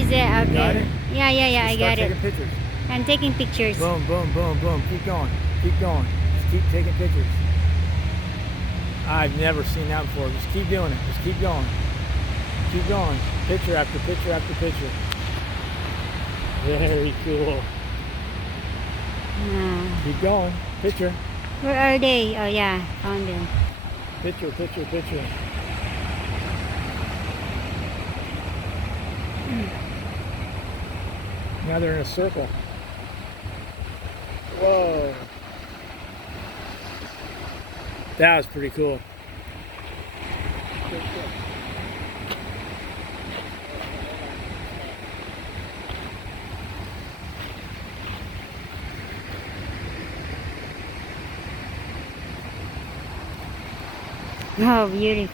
is it? Okay. Got it? Yeah, I Start got it. taking pictures. I'm taking pictures. Boom, boom, boom, boom. Keep going. Keep going. Just keep taking pictures. I've never seen that before. Just keep doing it. Just keep going. Keep going. Picture after picture after picture. Very cool. Keep going. Picture. Where are they? Oh yeah, found them. Picture, picture, picture. Now they're in a circle. Whoa. That was pretty cool. Oh, beautiful.